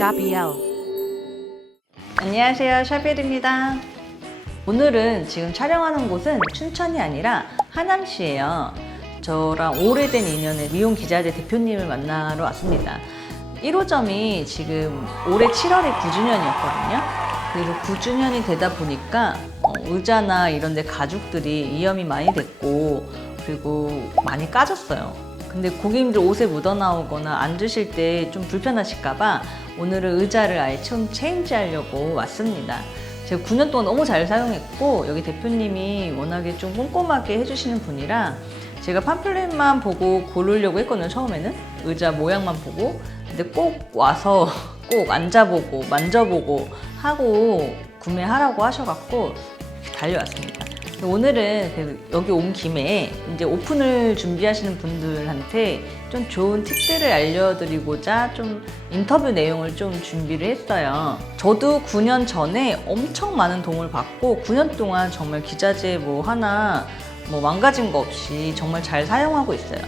Shabiel. 안녕하세요, 샤벨입니다. 오늘은 지금 촬영하는 곳은 춘천이 아니라 하남시예요. 저랑 오래된 인연의 미용 기자재 대표님을 만나러 왔습니다. 1호점이 지금 올해 7월에 9주년이었거든요. 그리고 9주년이 되다 보니까 의자나 이런 데 가죽들이 이염이 많이 됐고 그리고 많이 까졌어요. 근데 고객님들 옷에 묻어나오거나 앉으실 때 좀 불편하실까봐 오늘은 의자를 아예 좀 체인지하려고 왔습니다. 제가 9년 동안 너무 잘 사용했고 여기 대표님이 워낙에 좀 꼼꼼하게 해주시는 분이라 제가 팜플렛만 보고 고르려고 했거든요. 처음에는 의자 모양만 보고. 근데 꼭 와서 꼭 앉아보고 만져보고 하고 구매하라고 하셔갖고 달려왔습니다. 오늘은 여기 온 김에 이제 오픈을 준비하시는 분들한테 좀 좋은 팁들을 알려드리고자 좀 인터뷰 내용을 좀 준비를 했어요. 저도 9년 전에 엄청 많은 도움을 받고 9년 동안 정말 기자재 뭐 하나 망가진 거 없이 정말 잘 사용하고 있어요.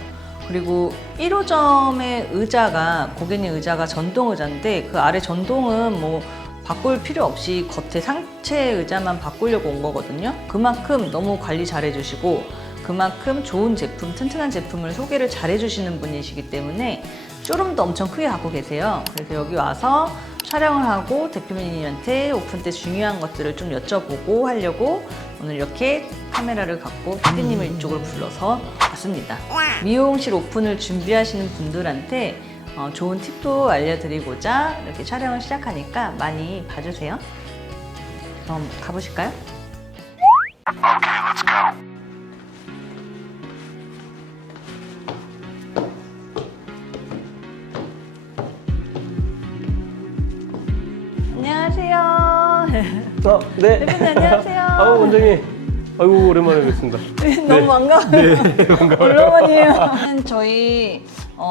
그리고 1호점의 의자가 고객님 의자가 전동 의자인데 그 아래 전동은 바꿀 필요 없이 겉에 상체 의자만 바꾸려고 온 거거든요. 그만큼 너무 관리 잘 해주시고 그만큼 좋은 제품, 튼튼한 제품을 소개를 잘 해주시는 분이시기 때문에 쇼룸도 엄청 크게 갖고 계세요. 그래서 여기 와서 촬영을 하고 대표님한테 오픈 때 중요한 것들을 좀 여쭤보고 하려고 오늘 이렇게 카메라를 갖고 PD님을 이쪽으로 불러서 왔습니다. 미용실 오픈을 준비하시는 분들한테 좋은 팁도 알려드리고자 이렇게 촬영을 시작하니까 많이 봐주세요. 그럼 가보실까요? 안녕하세요. 네. 대표님 안녕하세요. 아우 원장님. 아이고 오랜만에 뵙습니다. 너무 반가워요. 네, 반가워요. 오랜만이에요. 저희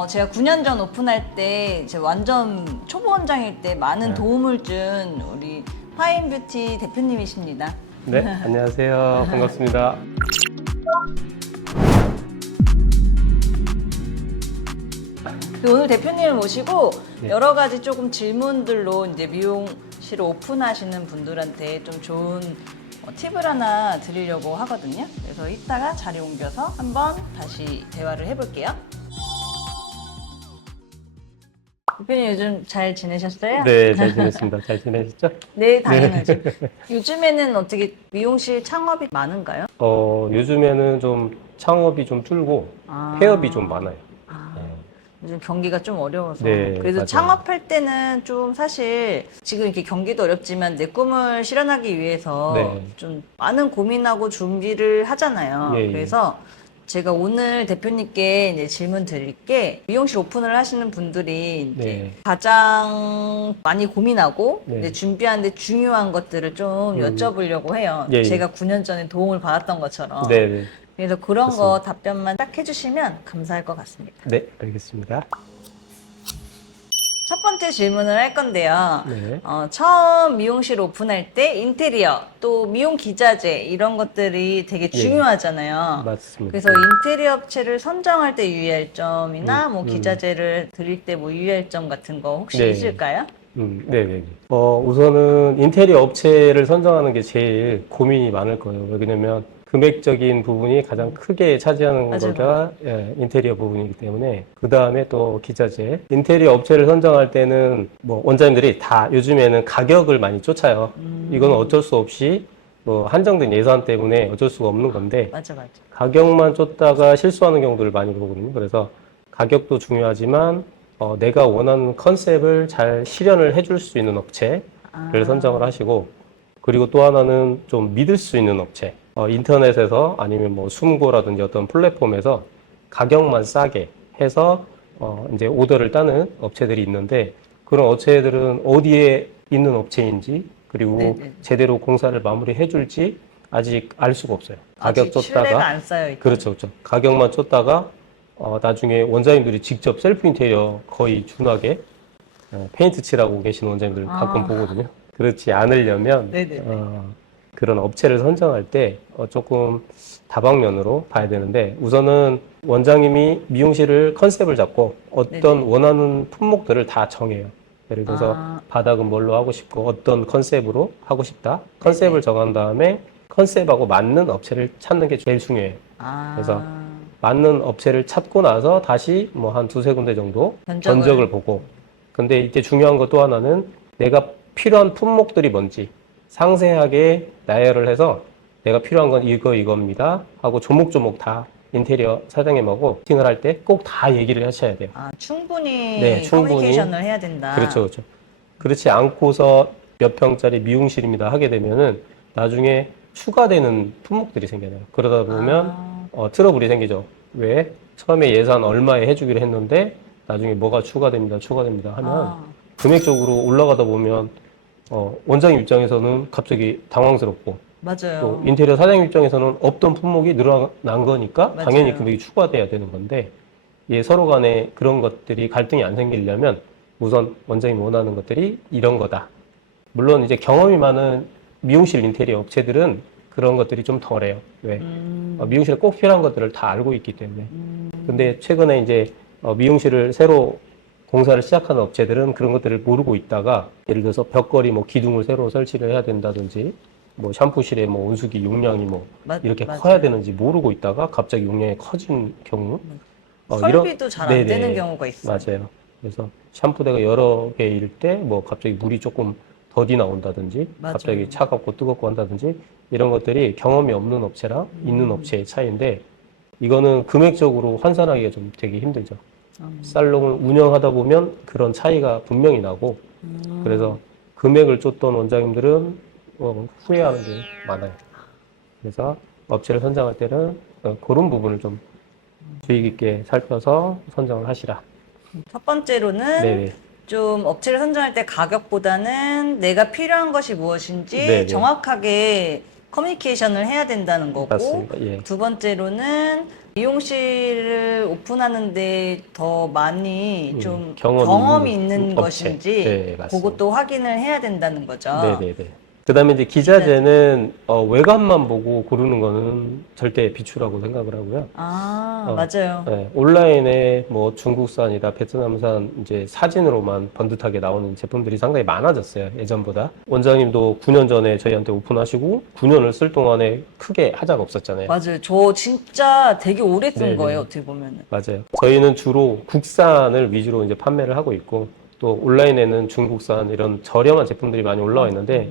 제가 9년 전 오픈할 때 제가 완전 초보 원장일 때 많은 도움을 준 우리 파인뷰티 대표님이십니다. 네, 안녕하세요. 반갑습니다. 오늘 대표님을 모시고 네. 여러 가지 조금 질문들로 이제 미용실 오픈하시는 분들한테 좀 좋은 팁을 하나 드리려고 하거든요. 그래서 이따가 자리 옮겨서 한번 다시 대화를 해볼게요. 대표님 요즘 잘 지내셨어요? 네, 잘 지냈습니다. 잘 지내셨죠? 네, 당연하죠. 요즘에는 어떻게 미용실 창업이 많은가요? 요즘에는 좀 창업이 좀 줄고 아. 폐업이 좀 많아요. 요즘 경기가 좀 어려워서. 네, 그래도 맞아요. 창업할 때는 좀 사실 지금 이렇게 경기도 어렵지만 내 꿈을 실현하기 위해서 네. 좀 많은 고민하고 준비를 하잖아요. 예, 예. 그래서 제가 오늘 대표님께 이제 질문 드릴 게 미용실 오픈을 하시는 분들이 이제 네. 가장 많이 고민하고 네. 이제 준비하는데 중요한 것들을 좀 여쭤보려고 해요. 예, 예. 제가 9년 전에 도움을 받았던 것처럼. 네, 네. 그래서 그런 좋습니다. 거 답변만 딱 해주시면 감사할 것 같습니다. 네, 알겠습니다. 첫 번째 질문을 할 건데요. 네. 처음 미용실 오픈할 때 인테리어, 또 미용 기자재 이런 것들이 되게 중요하잖아요. 맞습니다. 그래서 인테리어 업체를 선정할 때 유의할 점이나 기자재를 드릴 때 유의할 점 같은 거 혹시 네. 있을까요? 네, 네. 우선은 인테리어 업체를 선정하는 게 제일 고민이 많을 거예요. 왜냐면 금액적인 부분이 가장 크게 차지하는 맞아요, 거가 인테리어 부분이기 때문에 그 다음에 또 기자재 인테리어 업체를 선정할 때는 원장님들이 다 요즘에는 가격을 많이 쫓아요. 이건 어쩔 수 없이 한정된 예산 때문에 어쩔 수가 없는 건데 맞아. 가격만 쫓다가 실수하는 경우들을 많이 보거든요. 그래서 가격도 중요하지만 내가 원하는 컨셉을 잘 실현을 해줄 수 있는 업체를 선정을 하시고 그리고 또 하나는 좀 믿을 수 있는 업체 인터넷에서 아니면 숨고라든지 어떤 플랫폼에서 가격만 싸게 해서 이제 오더를 따는 업체들이 있는데 그런 업체들은 어디에 있는 업체인지 그리고 네네. 제대로 공사를 마무리해 줄지 아직 알 수가 없어요. 가격 아직 신뢰가 쫓다가 안 쌓여 있다. 그렇죠. 가격만 쫓다가 나중에 원장님들이 직접 셀프 인테리어 거의 준하게 페인트 칠하고 계신 원장님들 가끔 보거든요. 그렇지 않으려면 네네네. 그런 업체를 선정할 때 조금 다방면으로 봐야 되는데 우선은 원장님이 미용실을 컨셉을 잡고 어떤 네네. 원하는 품목들을 다 정해요. 예를 들어서 아. 바닥은 뭘로 하고 싶고 어떤 컨셉으로 하고 싶다. 컨셉을 정한 다음에 컨셉하고 맞는 업체를 찾는 게 제일 중요해요. 아. 그래서 맞는 업체를 찾고 나서 다시 뭐 한 두세 군데 정도 견적을 보고. 근데 이때 중요한 것 또 하나는 내가 필요한 품목들이 뭔지 상세하게 나열을 해서 내가 필요한 건 이겁니다 하고 조목조목 다 인테리어 사장님하고 미팅을 할 때 꼭 다 얘기를 하셔야 돼요. 아, 충분히 네, 충분히. 커뮤니케이션을 해야 된다. 그렇죠, 그렇죠. 그렇지 않고서 몇 평짜리 미용실입니다 하게 되면은 나중에 추가되는 품목들이 생겨요. 그러다 보면 트러블이 생기죠. 왜? 처음에 예산 얼마에 해주기로 했는데 나중에 뭐가 추가됩니다 하면 금액적으로 올라가다 보면 원장님 입장에서는 갑자기 당황스럽고 맞아요. 또 인테리어 사장님 입장에서는 없던 품목이 늘어난 거니까 맞아요. 당연히 금액이 추가돼야 되는 건데 서로 간에 그런 것들이 갈등이 안 생기려면 우선 원장님이 원하는 것들이 이런 거다. 물론 이제 경험이 많은 미용실 인테리어 업체들은 그런 것들이 좀 덜해요. 왜? 미용실에 꼭 필요한 것들을 다 알고 있기 때문에. 근데 최근에 이제 미용실을 새로 공사를 시작하는 업체들은 그런 것들을 모르고 있다가 예를 들어서 벽걸이 뭐 기둥을 새로 설치를 해야 된다든지 뭐 샴푸실에 뭐 온수기 용량이 뭐 이렇게 맞아요. 커야 되는지 모르고 있다가 갑자기 용량이 커진 경우 설비도 잘 안 네네. 되는 경우가 있어요. 맞아요. 그래서 샴푸대가 여러 개일 때 뭐 갑자기 물이 조금 더디 나온다든지 맞아요. 갑자기 차갑고 뜨겁고 한다든지 이런 것들이 경험이 없는 업체랑 있는 업체의 차이인데 이거는 금액적으로 환산하기가 좀 되게 힘들죠. 살롱을 운영하다 보면 그런 차이가 분명히 나고 그래서 금액을 쫓던 원장님들은 후회하는 게 많아요. 그래서 업체를 선정할 때는 그런 부분을 좀 주의 깊게 살펴서 선정을 하시라. 첫 번째로는 네네. 좀 업체를 선정할 때 가격보다는 내가 필요한 것이 무엇인지 네네. 정확하게 커뮤니케이션을 해야 된다는 거고, 맞습니다. 예. 두 번째로는 미용실을 오픈하는데 더 많이 좀 경험이 있는 업체. 것인지 네, 맞습니다. 그것도 확인을 해야 된다는 거죠. 네네네. 그 다음에 이제 기자재는 외관만 보고 고르는 거는 절대 비추라고 생각을 하고요. 맞아요. 네, 온라인에 뭐 중국산이다, 베트남산 이제 사진으로만 번듯하게 나오는 제품들이 상당히 많아졌어요. 예전보다. 원장님도 9년 전에 저희한테 오픈하시고 9년을 쓸 동안에 크게 하자가 없었잖아요. 맞아요. 저 진짜 되게 오래 쓴 네네. 거예요, 어떻게 보면은. 맞아요. 저희는 주로 국산을 위주로 이제 판매를 하고 있고 또 온라인에는 중국산 이런 저렴한 제품들이 많이 올라와 있는데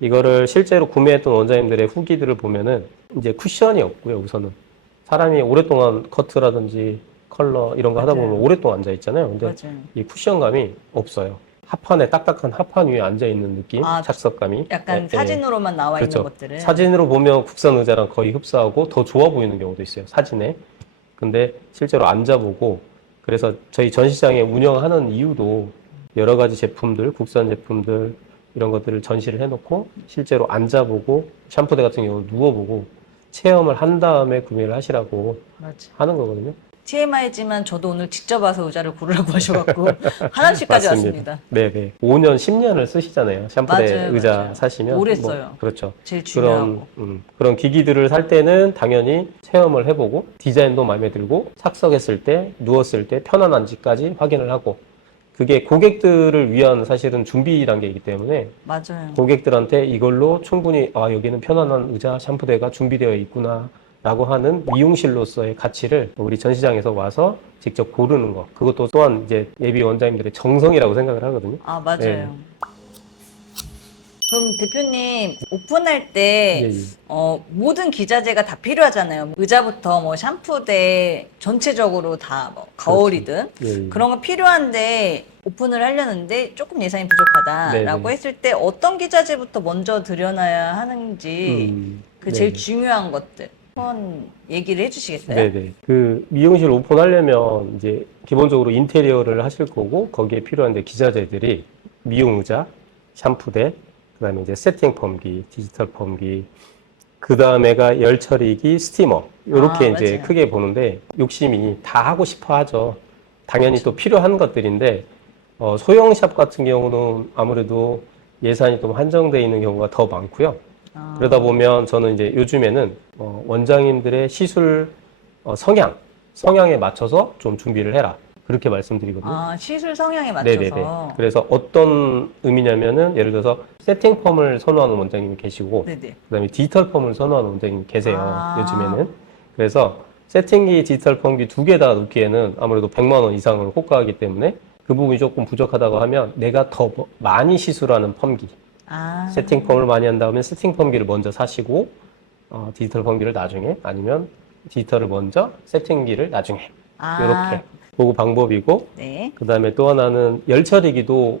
이거를 실제로 구매했던 원장님들의 후기들을 보면은 이제 쿠션이 없고요, 우선은. 사람이 오랫동안 커트라든지 컬러 이런 거 하다 보면 오랫동안 앉아 있잖아요. 근데 맞아요. 이 쿠션감이 없어요. 합판에 딱딱한 합판 위에 앉아 있는 느낌, 착석감이. 약간 사진으로만 나와 그렇죠. 있는 것들은. 사진으로 보면 국산 의자랑 거의 흡사하고 더 좋아 보이는 경우도 있어요, 사진에. 근데 실제로 앉아보고 그래서 저희 전시장에 운영하는 이유도 여러 가지 제품들, 국산 제품들 이런 것들을 전시를 해놓고 실제로 앉아보고 샴푸대 같은 경우는 누워보고 체험을 한 다음에 구매를 하시라고 하는 거거든요. TMI지만 저도 오늘 직접 와서 의자를 고르라고 하셔갖고 하나씩까지 왔습니다. 네네. 5년, 10년을 쓰시잖아요. 샴푸대 맞아요, 의자 맞아요. 사시면. 오래 써요. 그렇죠. 제일 중요하고. 그런 기기들을 살 때는 당연히 체험을 해보고 디자인도 마음에 들고 착석했을 때, 누웠을 때 편안한지까지 확인을 하고 그게 고객들을 위한 사실은 준비 단계이기 때문에 맞아요. 고객들한테 이걸로 충분히 여기는 편안한 의자, 샴푸대가 준비되어 있구나 라고 하는 미용실로서의 가치를 우리 전시장에서 와서 직접 고르는 거 그것도 또한 이제 예비 원장님들의 정성이라고 생각을 하거든요. 맞아요. 네. 그럼 대표님 오픈할 때 모든 기자재가 다 필요하잖아요. 의자부터 뭐 샴푸대 전체적으로 다 뭐 거울이든 예. 그런 거 필요한데 오픈을 하려는데 조금 예산이 부족하다라고 네네. 했을 때 어떤 기자재부터 먼저 들여놔야 하는지 그 제일 네네. 중요한 것들 한번 얘기를 해주시겠어요? 네네. 그 미용실 오픈하려면 이제 기본적으로 인테리어를 하실 거고 거기에 필요한 이제 기자재들이 미용 의자, 샴푸대, 그다음에 이제 세팅 펌기, 디지털 펌기, 그 다음에가 열 처리기, 스티머 이렇게 이제 맞아요. 크게 보는데 욕심이 다 하고 싶어 하죠. 당연히 또 필요한 것들인데 소형샵 같은 경우는 아무래도 예산이 좀 한정되어 있는 경우가 더 많고요. 그러다 보면 저는 이제 요즘에는 원장님들의 시술 성향에 맞춰서 좀 준비를 해라. 그렇게 말씀드리거든요. 아, 시술 성향에 맞춰서. 네네네. 그래서 어떤 의미냐면은 예를 들어서 세팅 펌을 선호하는 원장님이 계시고 네네. 그다음에 디지털 펌을 선호하는 원장님이 계세요. 아. 요즘에는. 그래서 세팅기, 디지털 펌기 두 개 다 놓기에는 아무래도 100만 원 이상을 호가하기 때문에 그 부분이 조금 부족하다고 하면 내가 더 많이 시술하는 펌기, 아. 세팅 펌을 많이 한 다음에 세팅 펌기를 먼저 사시고 디지털 펌기를 나중에 아니면 디지털을 먼저 세팅기를 나중에 아. 이렇게 그거 방법이고 네. 그 다음에 또 하나는 열 처리기도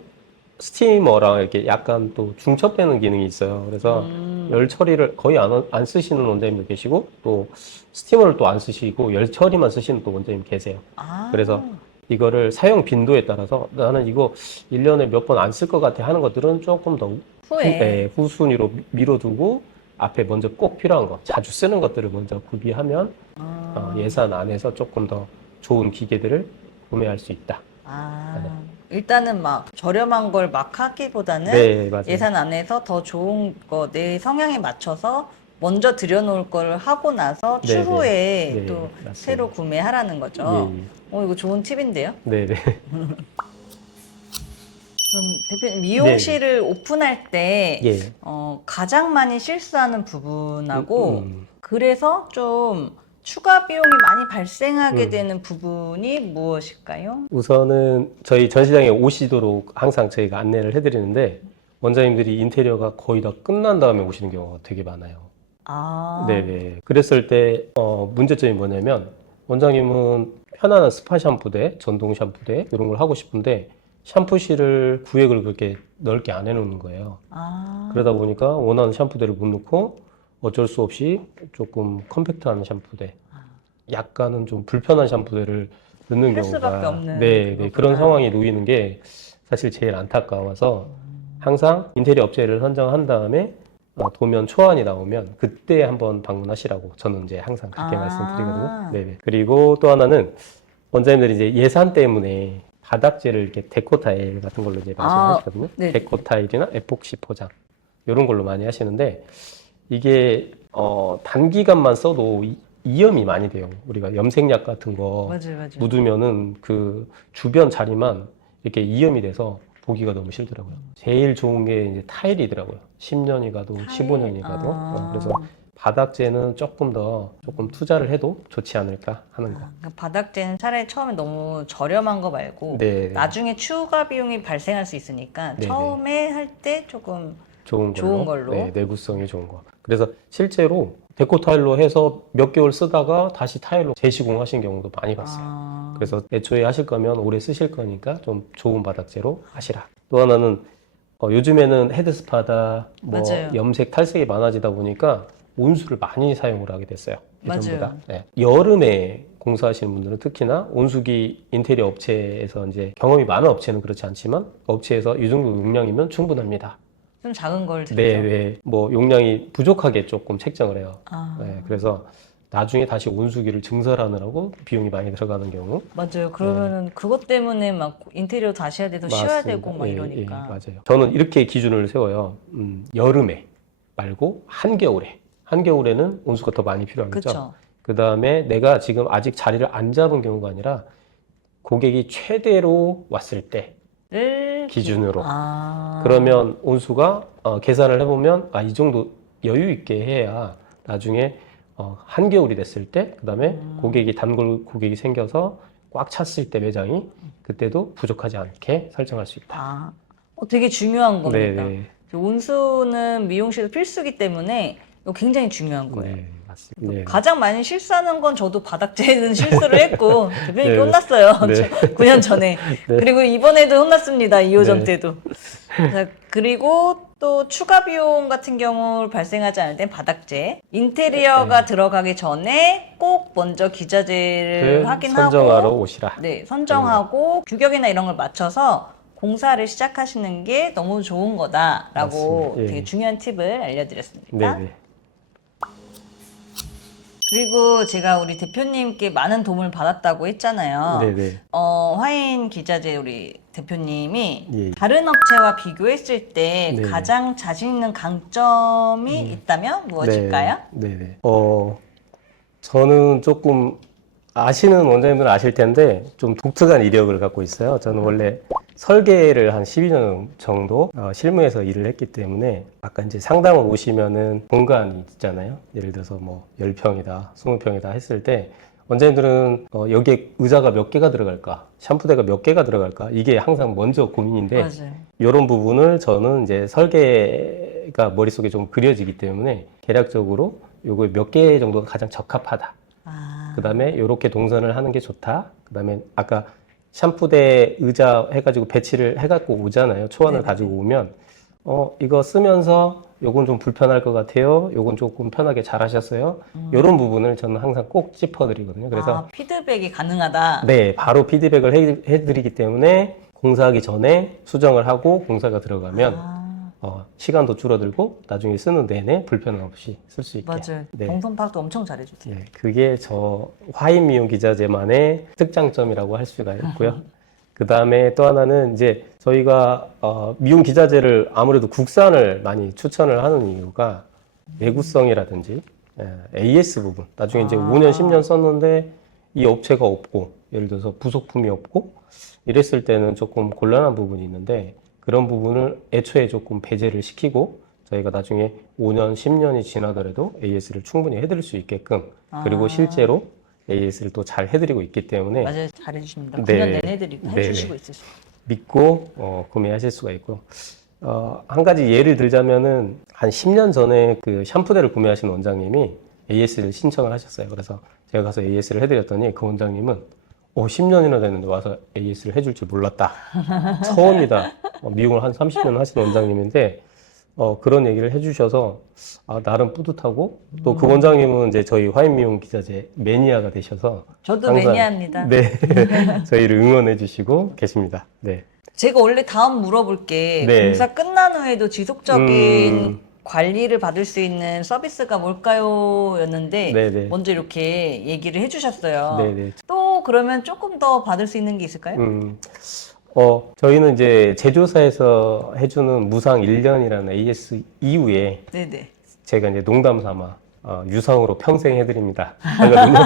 스티머랑 이렇게 약간 또 중첩되는 기능이 있어요. 그래서 열 처리를 거의 안 쓰시는 원장님도 계시고 또 스티머를 또 안 쓰시고 열 처리만 쓰시는 또 원장님 계세요. 아. 그래서 이거를 사용 빈도에 따라서 나는 이거 1년에 몇 번 안 쓸 것 같아 하는 것들은 조금 더 후에. 후순위로 밀어두고 앞에 먼저 꼭 필요한 거, 자주 쓰는 것들을 먼저 구비하면 예산 안에서 조금 더 좋은 기계들을 구매할 수 있다. 아. 일단은 막 저렴한 걸 막 하기보다는 네, 맞아요. 예산 안에서 더 좋은 거 내 성향에 맞춰서 먼저 들여놓을 걸 하고 나서 네, 추후에 네. 또 네, 맞습니다. 새로 구매하라는 거죠. 이거 좋은 팁인데요. 네네. 그럼 대표님 미용실을 오픈할 때 예. 가장 많이 실수하는 부분하고 음. 그래서 좀 추가 비용이 많이 발생하게 되는 부분이 무엇일까요? 우선은 저희 전시장에 오시도록 항상 저희가 안내를 해드리는데 원장님들이 인테리어가 거의 다 끝난 다음에 오시는 경우가 되게 많아요. 아. 네네. 그랬을 때 문제점이 뭐냐면 원장님은 편안한 스파 샴푸대, 전동 샴푸대 이런 걸 하고 싶은데 샴푸실을 구획을 그렇게 넓게 안 해놓는 거예요. 아. 그러다 보니까 원하는 샴푸대를 못 넣고 어쩔 수 없이 조금 컴팩트한 샴푸대, 약간은 좀 불편한 샴푸대를 넣는 할 경우가 수밖에 없는 네, 그거구나. 그런 상황이 놓이는 게 사실 제일 안타까워서 항상 인테리어 업체를 선정한 다음에 도면 초안이 나오면 그때 한번 방문하시라고 저는 이제 항상 그렇게 아. 말씀드리거든요. 네. 그리고 또 하나는 원장님들이 이제 예산 때문에 바닥재를 이렇게 데코 타일 같은 걸로 이제 말씀하시거든요. 네. 데코 타일이나 에폭시 포장 이런 걸로 많이 하시는데 이게 단기간만 써도 이염이 많이 돼요. 우리가 염색약 같은 거 맞아요. 묻으면은 그 주변 자리만 이렇게 이염이 돼서 보기가 너무 싫더라고요. 제일 좋은 게 이제 타일이더라고요. 10년이 가도 15년이 가도. 그래서 바닥재는 조금 투자를 해도 좋지 않을까 하는 거. 그러니까 바닥재는 차라리 처음에 너무 저렴한 거 말고 네. 나중에 추가 비용이 발생할 수 있으니까 네네. 처음에 할 때 조금 좋은 좋은 걸로. 네, 내구성이 좋은 거. 그래서 실제로 데코 타일로 해서 몇 개월 쓰다가 다시 타일로 재시공하신 경우도 많이 봤어요. 그래서 애초에 하실 거면 오래 쓰실 거니까 좀 좋은 바닥재로 하시라. 또 하나는 요즘에는 헤드스파다, 뭐 맞아요. 염색, 탈색이 많아지다 보니까 온수를 많이 사용을 하게 됐어요. 예전보다. 맞아요. 네. 여름에 공사하시는 분들은 특히나 온수기 인테리어 업체에서 이제 경험이 많은 업체는 그렇지 않지만 업체에서 이 정도 용량이면 충분합니다. 좀 작은 걸 드리죠. 네. 뭐 용량이 부족하게 조금 책정을 해요. 아. 네, 그래서 나중에 다시 온수기를 증설하느라고 비용이 많이 들어가는 경우. 맞아요. 그러면은 그것 때문에 막 인테리어 다시 해야 돼서 쉬어야 맞습니다. 되고 막 예, 이러니까. 예, 맞아요. 저는 이렇게 기준을 세워요. 여름에 말고 한겨울에. 한겨울에는 온수가 더 많이 필요하겠죠. 그렇죠. 그 다음에 내가 지금 아직 자리를 안 잡은 경우가 아니라 고객이 최대로 왔을 때 기준으로. 그러면 온수가 계산을 해보면 이 정도 여유 있게 해야 나중에 한겨울이 됐을 때 그다음에 고객이 단골 고객이 생겨서 꽉 찼을 때 매장이 그때도 부족하지 않게 설정할 수 있다. 되게 중요한 겁니다. 네네. 온수는 미용실에서 필수기 때문에 이거 굉장히 중요한 거예요. 네, 맞습니다. 네. 가장 많이 실수하는 건 저도 바닥재는 실수를 했고 대표님께 네. 혼났어요. 네. 9년 전에. 네. 그리고 이번에도 혼났습니다. 2호점 네. 때도. 자, 그리고 또 추가 비용 같은 경우 발생하지 않을 땐 바닥재. 인테리어가 들어가기 전에 꼭 먼저 기자재를 확인하고 선정하러 오시라. 네, 선정하고 규격이나 이런 걸 맞춰서 공사를 시작하시는 게 너무 좋은 거다라고 맞습니다. 예. 되게 중요한 팁을 알려드렸습니다. 네네. 그리고 제가 우리 대표님께 많은 도움을 받았다고 했잖아요. 네네. 화인 기자재 우리 대표님이 예. 다른 업체와 비교했을 때 네. 가장 자신 있는 강점이 있다면 무엇일까요? 네네. 저는 조금 아시는 원장님들은 아실 텐데 좀 독특한 이력을 갖고 있어요. 저는 원래 설계를 한 12년 정도 실무에서 일을 했기 때문에 아까 이제 상담을 오시면은 공간이 있잖아요. 예를 들어서 뭐 10평이다, 20평이다 했을 때 원장님들은 여기에 의자가 몇 개가 들어갈까? 샴푸대가 몇 개가 들어갈까? 이게 항상 먼저 고민인데 맞아요. 이런 부분을 저는 이제 설계가 머릿속에 좀 그려지기 때문에 계략적으로 요거 몇 개 정도가 가장 적합하다. 아, 그 다음에 이렇게 동선을 하는 게 좋다. 그 다음에 아까 샴푸대 의자 해가지고 배치를 해갖고 오잖아요. 초안을 네네네. 가지고 오면, 이거 쓰면서 요건 좀 불편할 것 같아요. 요건 조금 편하게 잘 하셨어요. 이런 부분을 저는 항상 꼭 짚어드리거든요. 그래서, 피드백이 가능하다. 네, 바로 피드백을 해드리기 때문에 공사하기 전에 수정을 하고 공사가 들어가면, 아, 시간도 줄어들고 나중에 쓰는 내내 불편 없이 쓸 수 있게. 맞아요. 네. 동선 파악도 엄청 잘해주세요. 네, 그게 저 화인 미용 기자재만의 특장점이라고 할 수가 있고요. 그 다음에 또 하나는 이제 저희가 미용 기자재를 아무래도 국산을 많이 추천을 하는 이유가 내구성이라든지 AS 부분. 나중에 이제 5년, 10년 썼는데 이 업체가 없고 예를 들어서 부속품이 없고 이랬을 때는 조금 곤란한 부분이 있는데 그런 부분을 애초에 조금 배제를 시키고 저희가 나중에 5년, 10년이 지나더라도 AS를 충분히 해드릴 수 있게끔 그리고 실제로 AS를 또 잘 해드리고 있기 때문에 맞아요. 잘해주십니다. 네. 9년 내내 해드리고 네. 해주시고 있으시고. 믿고 구매하실 수가 있고 한 가지 예를 들자면은 한 10년 전에 그 샴푸대를 구매하신 원장님이 AS를 신청을 하셨어요. 그래서 제가 가서 AS를 해드렸더니 그 원장님은 10년이나 됐는데 와서 AS를 해줄 줄 몰랐다. 처음이다. 미용을 한 30년 하신 원장님인데 그런 얘기를 해주셔서 나름 뿌듯하고 또 그 원장님은 이제 저희 화인 미용 기자재 매니아가 되셔서 저도 항상, 매니아입니다. 네, 저희를 응원해 주시고 계십니다. 네. 제가 원래 다음 물어볼 게 네. 공사 끝난 후에도 지속적인 관리를 받을 수 있는 서비스가 뭘까요? 였는데 네네. 먼저 이렇게 얘기를 해주셨어요. 네네. 또 그러면 조금 더 받을 수 있는 게 있을까요? 저희는 이제 제조사에서 해주는 무상 1년이라는 AS 이후에 네네. 제가 이제 농담 삼아 유상으로 평생 해드립니다. 하거든요.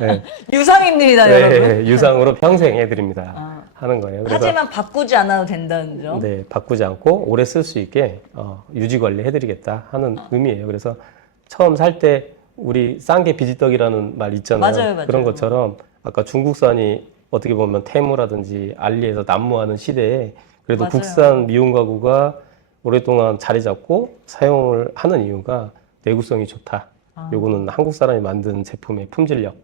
네. 유상입니다, 여러분. 네, 유상으로 평생 해드립니다. 하는 거예요. 그래서 하지만 바꾸지 않아도 된다는 점. 네, 바꾸지 않고 오래 쓸 수 있게 유지 관리 해드리겠다 하는 의미예요. 그래서 처음 살 때 우리 싼 게 비지떡이라는 말 있잖아요. 맞아요. 그런 것처럼 아까 중국산이 어떻게 보면 테무라든지 알리에서 난무하는 시대에 그래도 맞아요. 국산 미용 가구가 오랫동안 자리 잡고 사용을 하는 이유가 내구성이 좋다. 요거는 한국 사람이 만든 제품의 품질력,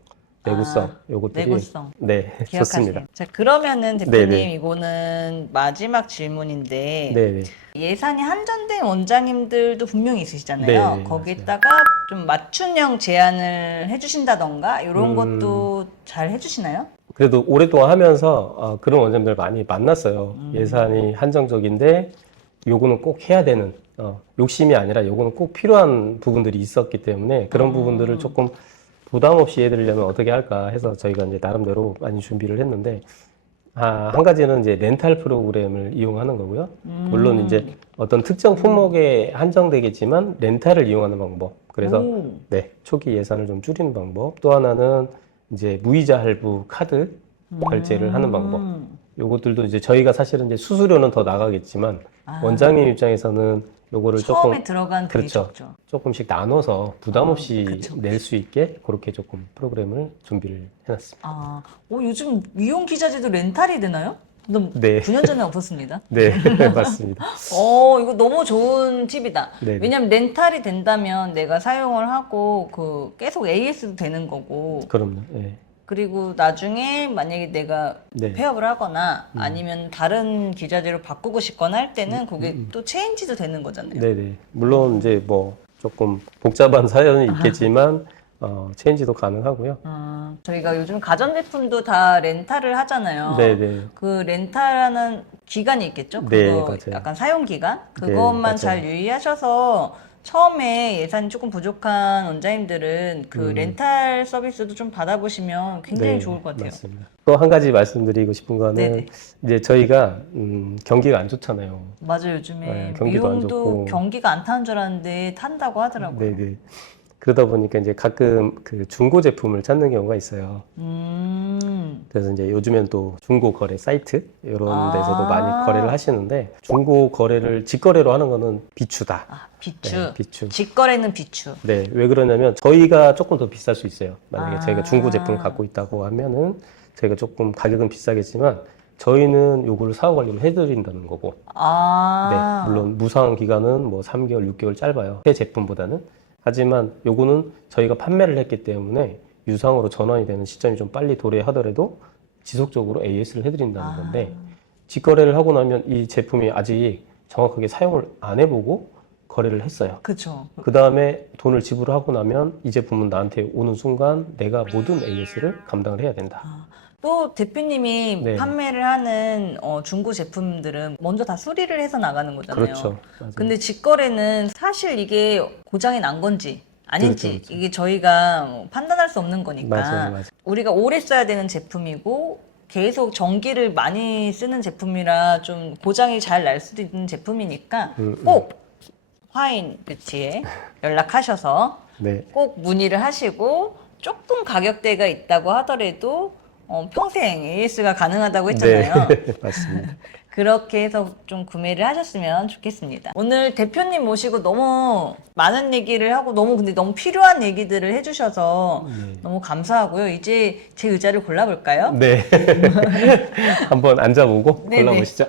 내구성, 요것들이 내구성. 네, 좋습니다. 기억하세요. 자, 그러면은 대표님 네네. 이거는 마지막 질문인데 네, 네. 예산이 한정된 원장님들도 분명히 있으시잖아요. 네, 거기다가 좀 맞춤형 제안을 해주신다던가 이런 것도 잘 해주시나요? 그래도 오랫동안 하면서 그런 원장님들 많이 만났어요. 예산이 한정적인데 요거는 꼭 해야 되는 욕심이 아니라 요거는 꼭 필요한 부분들이 있었기 때문에 그런 부분들을 조금 부담 없이 해드리려면 어떻게 할까 해서 저희가 이제 나름대로 많이 준비를 했는데 한 가지는 이제 렌탈 프로그램을 이용하는 거고요. 물론 이제 어떤 특정 품목에 한정되겠지만 렌탈을 이용하는 방법. 그래서 네, 초기 예산을 좀 줄이는 방법. 또 하나는 이제 무이자 할부 카드 결제를 하는 방법. 요것들도 이제 저희가 사실은 이제 수수료는 더 나가겠지만 원장님 입장에서는 요거를 처음에 조금 들어간 그게 그렇죠. 적죠. 조금씩 나눠서 부담 없이 그쵸. 낼 수 있게 그렇게 조금 프로그램을 준비를 해놨습니다. 요즘 미용 기자재도 렌탈이 되나요? 네. 9년 전에 없었습니다. 네, 맞습니다. 이거 너무 좋은 팁이다. 네네. 왜냐면 렌탈이 된다면 내가 사용을 하고 계속 AS도 되는 거고 그럼요. 네. 그리고 나중에 만약에 내가 네. 폐업을 하거나 아니면 다른 기자재로 바꾸고 싶거나 할 때는 그게 또 체인지도 되는 거잖아요. 네네. 물론 이제 뭐 조금 복잡한 사연이 있겠지만 체인지도 가능하고요. 저희가 요즘 가전제품도 다 렌탈을 하잖아요. 네네. 그 렌탈하는 기간이 있겠죠? 네, 그거 맞아요. 약간 사용 기간? 네, 그것만 맞아요. 잘 유의하셔서 처음에 예산이 조금 부족한 원장님들은 그 렌탈 서비스도 좀 받아보시면 굉장히 네, 좋을 것 같아요. 맞습니다. 또 한 가지 말씀드리고 싶은 거는 네네. 이제 저희가 경기가 안 좋잖아요. 맞아요. 요즘에 네, 경기도 안 미용도 좋고. 경기가 안 타는 줄 알았는데 탄다고 하더라고요. 네네. 그러다 보니까 이제 가끔 그 중고 제품을 찾는 경우가 있어요. 그래서 이제 요즘엔 또 중고 거래 사이트 이런 데서도 많이 거래를 하시는데 중고 거래를 직거래로 하는 거는 비추다. 아, 비추. 네, 비추. 직거래는 비추. 네, 왜 그러냐면 저희가 조금 더 비쌀 수 있어요. 만약에 저희가 중고 제품을 아. 갖고 있다고 하면은 저희가 조금 가격은 비싸겠지만 저희는 요거를 사후 관리를 해드린다는 거고. 네, 아. 물론 무상 기간은 뭐 3개월, 6개월 짧아요. 새 제품보다는. 하지만 요거는 저희가 판매를 했기 때문에 유상으로 전환이 되는 시점이 좀 빨리 도래하더라도 지속적으로 AS를 해드린다는 건데 직거래를 하고 나면 이 제품이 아직 정확하게 사용을 안 해보고 거래를 했어요. 그쵸. 그 다음에 돈을 지불하고 나면 이 제품은 나한테 오는 순간 내가 모든 AS를 감당을 해야 된다. 또 대표님이 네. 판매를 하는 중고 제품들은 먼저 다 수리를 해서 나가는 거잖아요. 그렇죠. 맞아요. 근데 직거래는 사실 이게 고장이 난 건지 아닌지 그렇죠, 그렇죠. 이게 저희가 판단할 수 없는 거니까 맞아요. 우리가 오래 써야 되는 제품이고 계속 전기를 많이 쓰는 제품이라 좀 고장이 잘 날 수도 있는 제품이니까 꼭 화인 뷰티에 연락하셔서 네. 꼭 문의를 하시고 조금 가격대가 있다고 하더라도 평생 AS가 가능하다고 했잖아요. 네. 맞습니다. 그렇게 해서 좀 구매를 하셨으면 좋겠습니다. 오늘 대표님 모시고 너무 많은 얘기를 하고 근데 너무 필요한 얘기들을 해주셔서 너무 감사하고요. 이제 제 의자를 골라볼까요? 네. 한번 앉아보고 네네. 골라보시죠.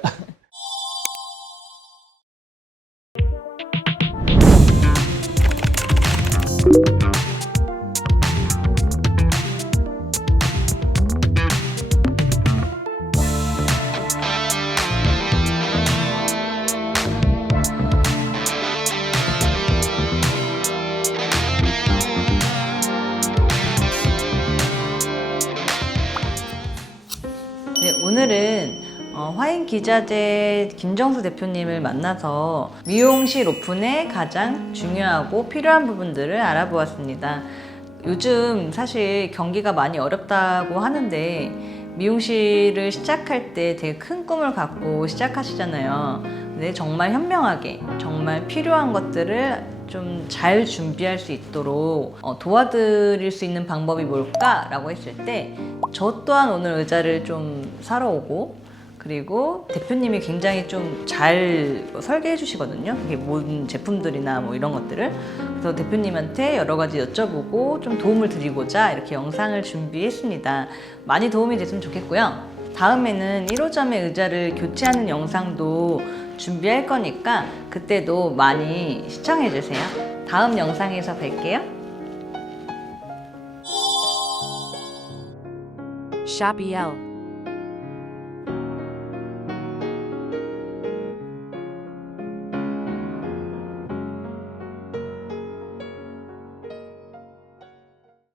네, 오늘은 화인 기자재 김정수 대표님을 만나서 미용실 오픈에 가장 중요하고 필요한 부분들을 알아보았습니다. 요즘 사실 경기가 많이 어렵다고 하는데 미용실을 시작할 때 되게 큰 꿈을 갖고 시작하시잖아요. 근데 정말 현명하게 정말 필요한 것들을 좀 잘 준비할 수 있도록 도와드릴 수 있는 방법이 뭘까라고 했을 때 저 또한 오늘 의자를 좀 사러 오고 그리고 대표님이 굉장히 좀 잘 설계해 주시거든요. 이게 모든 제품들이나 뭐 이런 것들을. 그래서 대표님한테 여러 가지 여쭤보고 좀 도움을 드리고자 이렇게 영상을 준비했습니다. 많이 도움이 됐으면 좋겠고요. 다음에는 1호점의 의자를 교체하는 영상도 준비할 거니까 그때도 많이 시청해 주세요. 다음 영상에서 뵐게요. Shabiel.